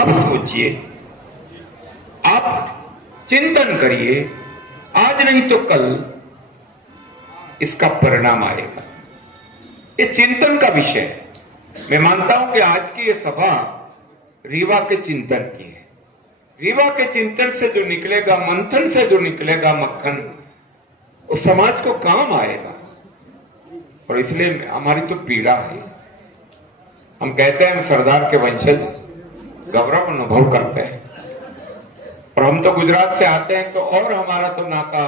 आप सोचिए, आप चिंतन करिए, आज नहीं तो कल इसका परिणाम आएगा। ये चिंतन का विषय है। मैं मानता हूं कि आज की ये सभा रीवा के चिंतन की है। रीवा के चिंतन से जो निकलेगा, मंथन से जो निकलेगा मक्खन, वो समाज को काम आएगा। और इसलिए हमारी तो पीड़ा है। हम कहते हैं हम सरदार के वंशज, गौरव अनुभव करते हैं। और हम तो गुजरात से आते हैं, तो और हमारा तो नाता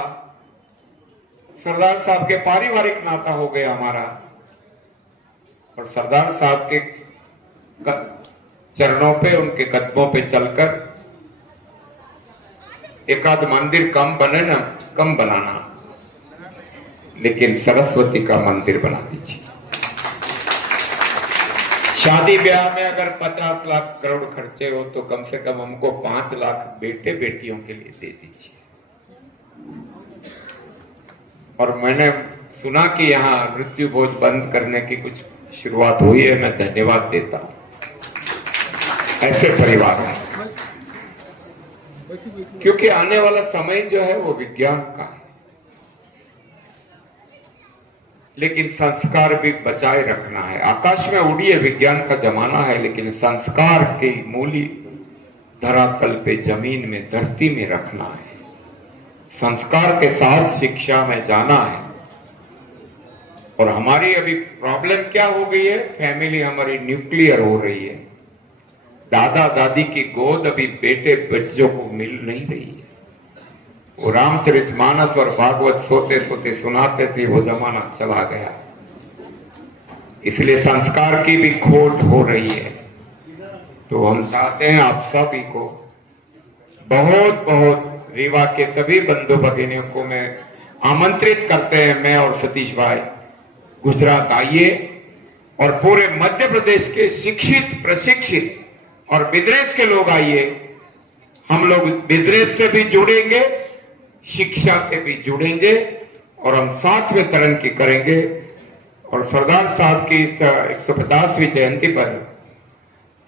सरदार साहब के पारिवारिक नाता हो गया हमारा। और सरदार साहब के चरणों पे, उनके कदमों पे चलकर एक आध मंदिर कम बने ना, कम बनाना, लेकिन सरस्वती का मंदिर बना दीजिए। शादी ब्याह में अगर 50 लाख करोड़ खर्चे हो तो कम से कम हमको 5 लाख बेटे बेटियों के लिए दे दीजिए। और मैंने सुना कि यहाँ मृत्यु भोज बंद करने की कुछ शुरुआत हुई है। मैं धन्यवाद देता हूं ऐसे परिवार हैं, क्योंकि आने वाला समय जो है वो विज्ञान का है, लेकिन संस्कार भी बचाए रखना है। आकाश में उड़िए, विज्ञान का जमाना है, लेकिन संस्कार के मूल्य धरातल पे, जमीन में, धरती में रखना है। संस्कार के साथ शिक्षा में जाना है। और हमारी अभी प्रॉब्लम क्या हो गई है, फैमिली हमारी न्यूक्लियर हो रही है। दादा दादी की गोद अभी बेटे बच्चों को मिल नहीं रही है। वो रामचरितमानस और भागवत सोते सोते सुनाते थे, वो जमाना चला गया। इसलिए संस्कार की भी खोट हो रही है। तो हम चाहते हैं आप सभी को, बहुत बहुत रीवा के सभी बंधु भगिनियों को मैं आमंत्रित करते हैं, मैं और सतीश भाई, गुजरात आइए और पूरे मध्य प्रदेश के शिक्षित, प्रशिक्षित और बिजनेस के लोग आइए। हम लोग बिजनेस से भी जुड़ेंगे, शिक्षा से भी जुड़ेंगे और हम साथ में तरक्की करेंगे। और सरदार साहब की 150वीं जयंती पर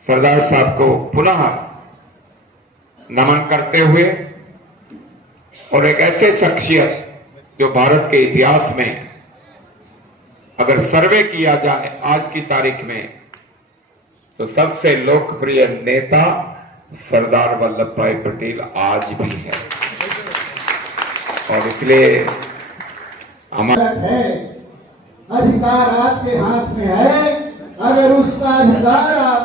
सरदार साहब को पुनः नमन करते हुए, और एक ऐसे शख्सियत जो भारत के इतिहास में अगर सर्वे किया जाए आज की तारीख में, तो सबसे लोकप्रिय नेता सरदार वल्लभ भाई पटेल आज भी है। और इसलिए हमारा है, अधिकार आपके हाथ में है। अगर उसका अधिकार आप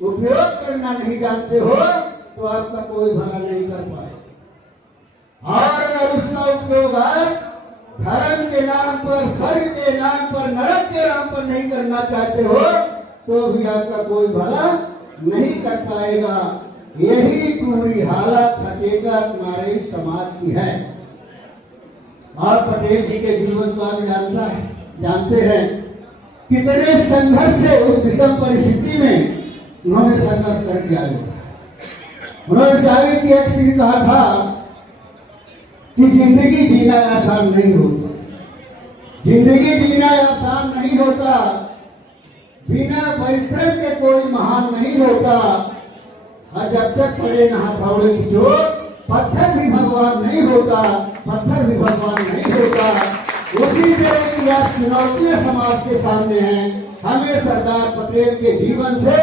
उपयोग करना नहीं जानते हो तो आपका कोई भला नहीं कर पाए। और अगर उसका उपयोग आप धर्म के नाम पर, स्वर्ग के नाम पर, नरक के नाम पर नहीं करना चाहते हो तो भी आपका कोई भला नहीं कर पाएगा। यही पूरी हालत हकीकत हमारे समाज की है। और पटेल जी के जीवन को आप जानते हैं, कितने संघर्ष से उस विषम परिस्थिति में उन्होंने संघर्ष करके आए। उन्होंने सावित्री एक्स ने कहा था कि जिंदगी जीना आसान नहीं होता, जिंदगी जीना आसान नहीं होता, बिना परिश्रम के कोई महान नहीं होता। और जब तक खड़े न हथौड़े की चोट, पत्थर भी भगवान नहीं होता, पत्थर भी भगवान नहीं होता। उसी तरह की आज चुनौतियां समाज के सामने हैं। हमें सरदार पटेल के जीवन से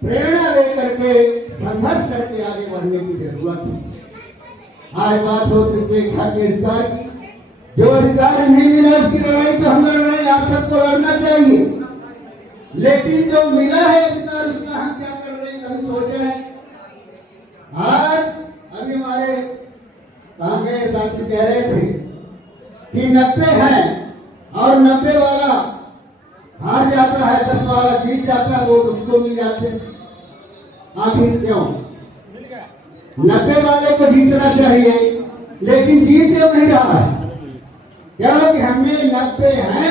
प्रेरणा लेकर के संघर्ष करके आगे बढ़ने की जरूरत है। आज बात हो उपेक्षा के अधिकार की, जो अधिकार नहीं मिला उसकी लड़ाई तो हम लड़ रहे हैं, आप सबको लड़ना चाहिए। लेकिन जो मिला है अधिकार, उसका हम क्या कर रहे हैं, कभी सोचे हैं? आज अभी हमारे कांग्रेस साथी कह रहे थे कि 90 है और 90 वाला हार जाता है, 10 वाला जीत जाता है, वोट उसको मिल जाते हैं। आखिर क्यों? 90 वाले को जीतना चाहिए, लेकिन जीत क्यों नहीं रहा है? क्योंकि हमें 90 है,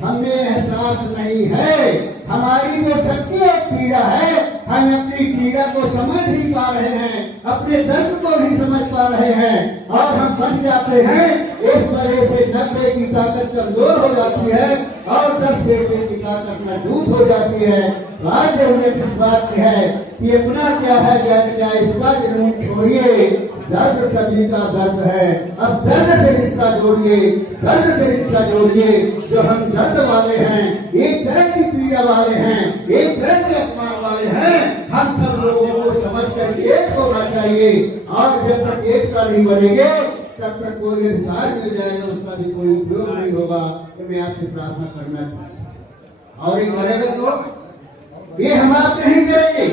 हमें एहसास नहीं है। हमारी जो सबकी एक पीड़ा है, हम अपनी पीड़ा को समझ नहीं पा रहे हैं, अपने दर्द को नहीं समझ पा रहे हैं और हम बन जाते हैं। इस वजह से 90 की ताकत कमजोर हो जाती है। और 10 बेटे की ताकत मजबूत हो जाती है। तो आज जरूरत इस बात की है कि अपना क्या है जग क्या, इस बात जुनून छोड़िए। दर्द सभी का दर्द है, अब दर्द से रिश्ता जोड़िए, दर्द से रिश्ता जोड़िए। जो हम दर्द वाले हैं, एक दर्द की पीड़ा वाले हैं, एक दर्द के अपमान वाले हैं, हम सब लोगों को समझ कर एक होना चाहिए। और जब तक एकता नहीं बनेंगे तब तक कोई अधिकार मिल जाएगा, उसका भी कोई उपयोग नहीं होगा। तो मैं आपसे प्रार्थना करना चाहता हूँ, और ये करेगा तो ये हम आप नहीं करेंगे,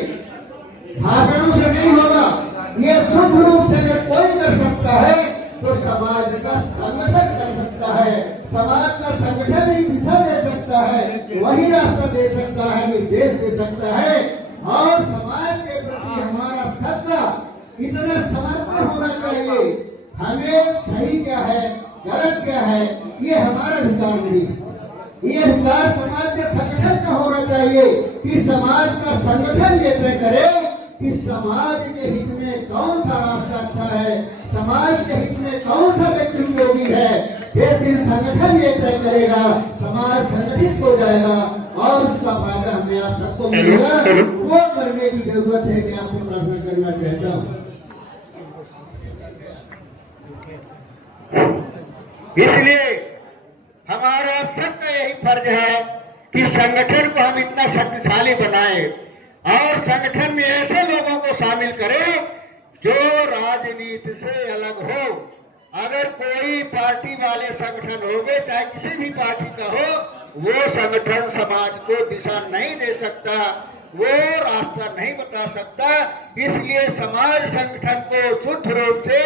भाषणों से नहीं होगा। ये शुद्ध रूप से अगर कोई कर सकता है तो समाज का संगठन कर सकता है, समाज का संगठन ही दिशा दे सकता है, वही रास्ता दे सकता है, निर्देश दे सकता है। और समाज के प्रति हमारा सबका इतना समर्पण होना चाहिए। हमें सही क्या है गलत क्या है ये हमारा अधिकार नहीं है, ये अधिकार समाज के संगठन का होना चाहिए कि समाज का संगठन ये तय करे कि समाज के हित में कौन सा रास्ता अच्छा है, समाज के हित में कौन सा व्यक्ति उपयोगी है। जिस दिन संगठन ये तय करेगा, समाज संगठित हो जाएगा और उसका फायदा हमें आप सबको मिलेगा। वो करने की जरूरत है कि आपसे प्रार्थना करना चाहता हूँ। इसलिए हमारा सबका यही फर्ज है कि संगठन को हम इतना शक्तिशाली बनाएं और संगठन में ऐसे लोगों को शामिल करें जो राजनीति से अलग हो। अगर कोई पार्टी वाले संगठन हो गए, चाहे किसी भी पार्टी का हो, वो संगठन समाज को दिशा नहीं दे सकता, वो रास्ता नहीं बता सकता। इसलिए समाज संगठन को शुद्ध रूप से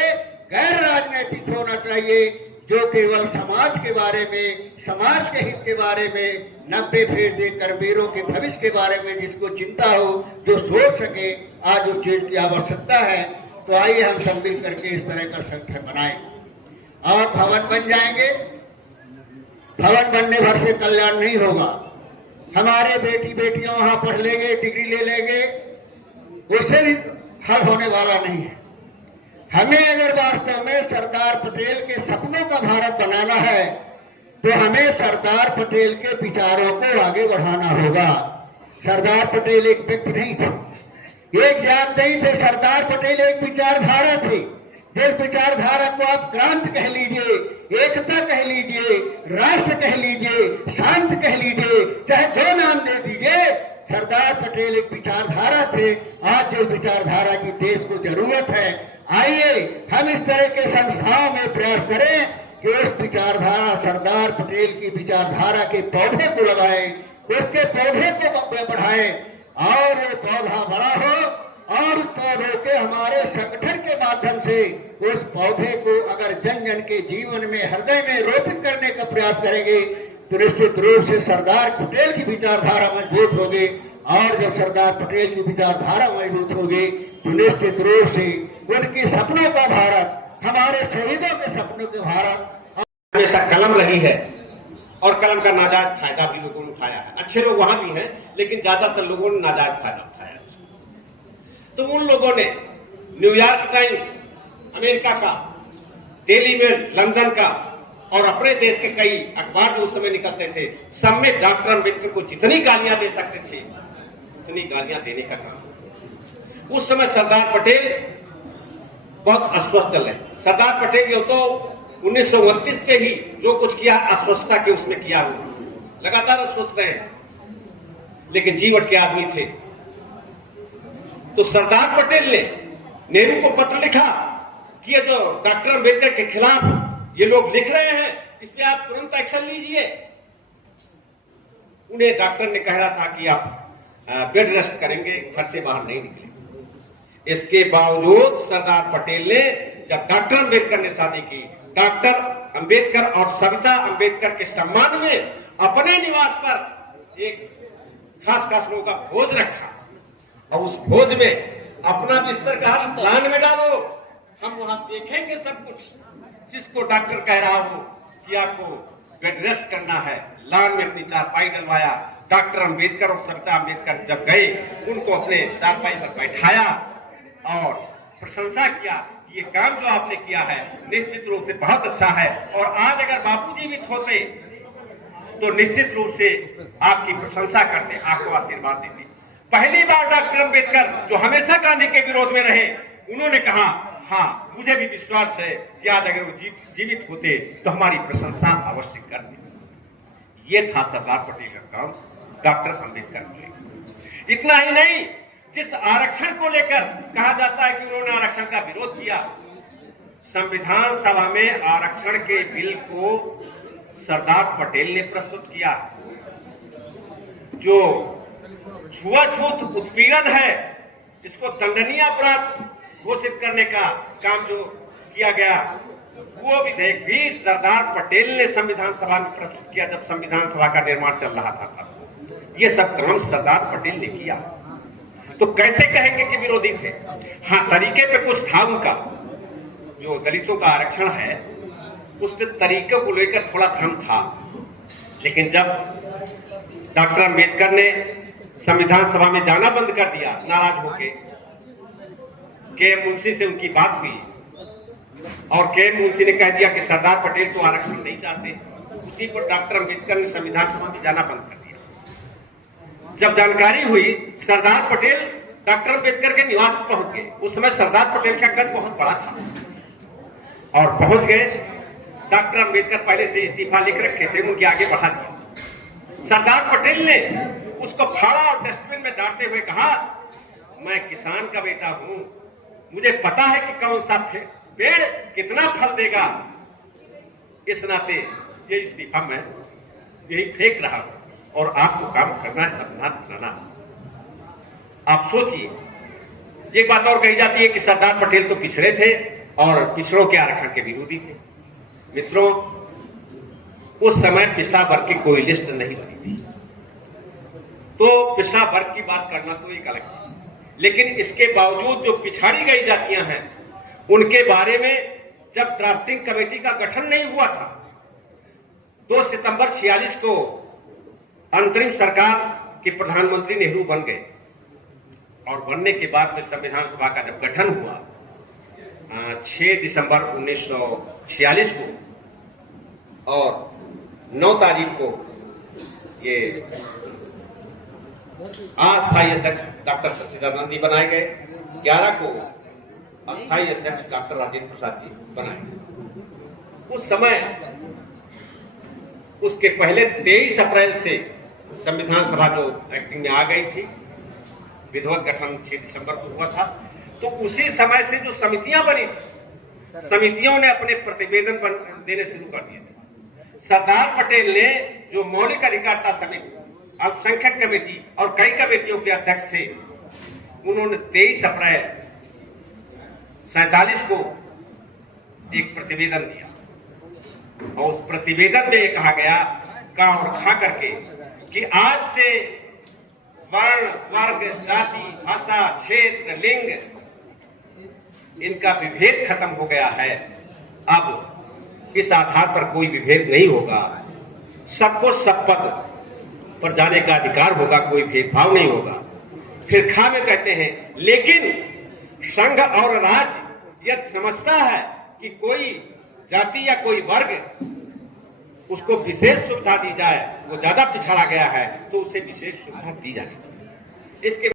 गैर राजनीतिक होना चाहिए, जो केवल समाज के बारे में, समाज के हित के बारे में 90 फेर देकर वीरों के भविष्य के बारे में जिसको चिंता हो, जो सोच सके आज उस चीज की आवश्यकता है। तो आइए हम सब मिल करके इस तरह का संगठन बनाएं और भवन बन जाएंगे। भवन बनने भर से कल्याण नहीं होगा। हमारे बेटी बेटियां वहां पढ़ लेंगे, डिग्री ले लेंगे, उससे भी हल होने वाला नहीं है। हमें अगर वास्तव में सरदार पटेल के सपनों का भारत बनाना है तो हमें सरदार पटेल के विचारों को आगे बढ़ाना होगा। सरदार पटेल एक व्यक्ति नहीं थे, एक जात नहीं थे। सरदार पटेल एक विचारधारा थी। जिस विचारधारा को आप क्रांति कह लीजिए, एकता कह लीजिए, राष्ट्र कह लीजिए, शांति कह लीजिए, चाहे जो नाम दे दीजिए, सरदार पटेल एक विचारधारा थे। आज जो विचारधारा की देश को जरूरत है, आइए हम इस तरह के संस्थाओं में प्रयास करें कि उस विचारधारा, सरदार पटेल की विचारधारा के पौधे को लगाएं, उसके पौधे को बढ़ाएं और वो पौधा बड़ा हो और उस पौधे के हमारे संगठन के माध्यम से उस पौधे को अगर जन जन के जीवन में, हृदय में रोपित करने का प्रयास करेंगे तो निश्चित रूप से सरदार पटेल की विचारधारा मजबूत होगी। और जब सरदार पटेल की विचारधारा मजबूत होगी तो निश्चित रूप से उनके सपनों का भारत, हमारे शहीदों के सपनों के भारत। हमेशा कलम रही है और कलम का नाजायज फायदा भी लोगों ने उठाया है। अच्छे लोग वहां भी हैं, लेकिन ज्यादातर लोगों ने नाजायज फायदा उठाया। तो उन लोगों ने न्यूयॉर्क टाइम्स, अमेरिका का, डेली मेल, लंदन का और अपने देश के कई अखबार जो उस समय निकलते थे, सब में डॉक्टर अम्बेडकर को जितनी गालियां दे सकते थे उतनी गालियां देने का काम। उस समय सरदार पटेल बहुत अस्वस्थ चल रहे। सरदार पटेल जो तो 1929 के ही जो कुछ किया अस्वस्थता के उसमें किया हुआ, लगातार अस्वस्थ रहे, लेकिन जीवट के आदमी थे। तो सरदार पटेल ने नेहरू को पत्र लिखा कि ये जो डॉक्टर अम्बेडकर के खिलाफ ये लोग लिख रहे हैं, इसमें आप तुरंत एक्शन लीजिए। उन्हें डॉक्टर ने कह रहा था कि आप बेड रेस्ट करेंगे, घर से बाहर नहीं निकलेंगे। इसके बावजूद सरदार पटेल ने, जब डॉक्टर अम्बेडकर ने शादी की, डॉक्टर अम्बेडकर और सविता अम्बेडकर के सम्मान में अपने निवास पर एक खास लोगों का भोज रखा और उस भोज में अपना बिस्तर कहा लान में डालो, हम वहां देखेंगे सब कुछ। जिसको डॉक्टर कह रहा हो कि आपको बेड रेस्ट करना है, लान में अपनी चारपाई डलवाया। डॉक्टर अम्बेडकर और सविता अम्बेडकर जब गए, उनको अपने चारपाई पर बैठाया और प्रशंसा किया कि ये काम जो आपने किया है निश्चित रूप से बहुत अच्छा है। और आज अगर बापूजी भी होते तो निश्चित रूप से आपकी प्रशंसा करते, आपको आशीर्वाद देते। पहली बार डॉक्टर अम्बेडकर जो हमेशा गांधी के विरोध में रहे, उन्होंने कहा हाँ मुझे भी विश्वास है कि आज अगर वो जीवित होते तो हमारी प्रशंसा अवश्य करते। ये था सरदार पटेल का काम डॉक्टर अम्बेडकर को। इतना ही नहीं, जिस आरक्षण को लेकर कहा जाता है कि उन्होंने आरक्षण का विरोध किया, संविधान सभा में आरक्षण के बिल को सरदार पटेल ने प्रस्तुत किया। जो छुआछूत उत्पीड़न है, इसको दंडनीय अपराध घोषित करने का काम जो किया गया, वो विधेयक भी सरदार पटेल ने संविधान सभा में प्रस्तुत किया जब संविधान सभा का निर्माण चल रहा था। ये सब काम सरदार पटेल ने किया। तो कैसे कहेंगे कि विरोधी थे? हाँ, तरीके पे कुछ था उनका। जो दलितों का आरक्षण है, उसके तरीके को लेकर थोड़ा भ्रम था। लेकिन जब डॉक्टर अम्बेडकर ने संविधान सभा में जाना बंद कर दिया, नाराज होके, के मुंशी से उनकी बात हुई और के मुंशी ने कह दिया कि सरदार पटेल तो आरक्षण नहीं चाहते। उसी पर डॉक्टर अम्बेडकर ने संविधान सभा में जाना बंद कर दिया। जब जानकारी हुई, सरदार पटेल डॉक्टर अम्बेडकर के निवास पर पहुंच गए। उस समय सरदार पटेल का कद बहुत बड़ा था और पहुंच गए। डॉक्टर अम्बेडकर पहले से इस्तीफा लिख रखे थे, उनके आगे बढ़ा दिया। सरदार पटेल ने उसको फाड़ा और डस्टबिन में डालते हुए कहा, मैं किसान का बेटा हूं, मुझे पता है कि कौन सा पेड़ कितना फल देगा। इस नाते ये इस्तीफा मैं यही फेंक रहा हूं और आपको काम करना है, संविधान बनाना। आप सोचिए, एक बात और कही जाती है कि सरदार पटेल तो पिछड़े थे और पिछड़ों के आरक्षण के विरोधी थे। मित्रों, उस समय पिछड़ा वर्ग की कोई लिस्ट नहीं बनी थी, तो पिछड़ा वर्ग की बात करना तो एक अलग है। लेकिन इसके बावजूद जो पिछाड़ी गई जातियां हैं, उनके बारे में जब ड्राफ्टिंग कमेटी का गठन नहीं हुआ था, 2 सितंबर 46 को अंतरिम सरकार के प्रधानमंत्री नेहरू बन गए और बनने के बाद में संविधान सभा का जब गठन हुआ 6 दिसंबर 1946 को और 9 तारीख को ये अस्थायी अध्यक्ष डॉक्टर सच्चिदानंद जी बनाए गए। 11 को अस्थायी अध्यक्ष डॉक्टर राजेंद्र प्रसाद जी बनाए। उस समय उसके पहले 23 अप्रैल से संविधान सभा जो एक्टिंग में आ गई थी, विधिवत गठन 6 दिसंबर को हुआ था। तो उसी समय से जो समितियां बनी थी, समितियों ने अपने प्रतिवेदन देने शुरू कर दिए थे। सरदार पटेल ने जो मौलिक अधिकारिता समिति, अल्पसंख्यक कमेटी और कई कमेटियों के अध्यक्ष थे, उन्होंने 23 अप्रैल 47 को एक प्रतिवेदन दिया और उस प्रतिवेदन में यह कहा गया, काम खा करके, कि आज से वर्ण, वर्ग, जाति, भाषा, क्षेत्र, लिंग, इनका विभेद खत्म हो गया है। अब इस आधार पर कोई विभेद नहीं होगा, सबको सब पद पर जाने का अधिकार होगा, कोई भेदभाव नहीं होगा। फिर खा में कहते हैं, लेकिन संघ और राज्य यह समझता है कि कोई जाति या कोई वर्ग उसको विशेष सुविधा दी जाए, वो ज्यादा पिछड़ा गया है, तो उसे विशेष सुविधा दी जानी चाहिए। इसके